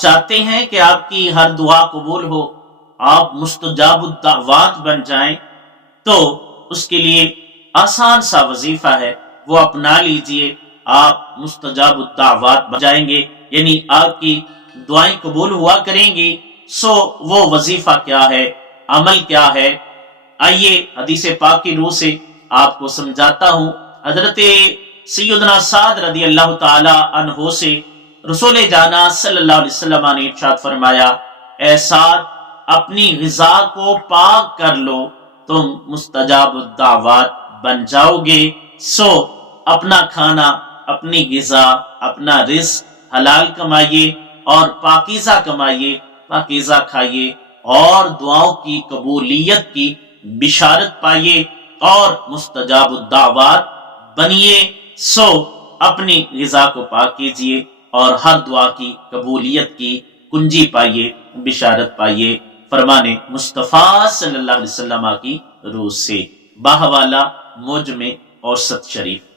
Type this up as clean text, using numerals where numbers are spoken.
چاہتے ہیں کہ آپ کی ہر دعا قبول ہو، آپ مستجاب الدعوات بن جائیں، تو اس کے لیے آسان سا وظیفہ ہے، وہ اپنا لیجئے، آپ مستجاب الدعوات بن جائیں گے، یعنی آپ کی دعائیں قبول ہوا کریں گی۔ سو وہ وظیفہ کیا ہے، عمل کیا ہے، آئیے حدیث پاک کی روح سے آپ کو سمجھاتا ہوں۔ حضرت سیدنا سعد رضی اللہ تعالی عنہ سے رسول جانا صلی اللہ علیہ وسلم نے ارشاد فرمایا، اے سعد، اپنی غذا کو پاک کر لو، تم مستجاب الدعوات بن جاؤ گے۔ سو اپنا کھانا، اپنی غذا، اپنا رزق حلال کمائیے اور پاکیزہ کمائیے، پاکیزہ کھائیے اور دعاؤں کی قبولیت کی بشارت پائیے اور مستجاب الدعوات بنیے۔ سو اپنی غذا کو پاک کیجیے اور ہر دعا کی قبولیت کی کنجی پائیے، بشارت پائیے، فرمان مصطفیٰ صلی اللہ علیہ وسلم کی روح سے۔ باہوالا موجم اوسط شریف۔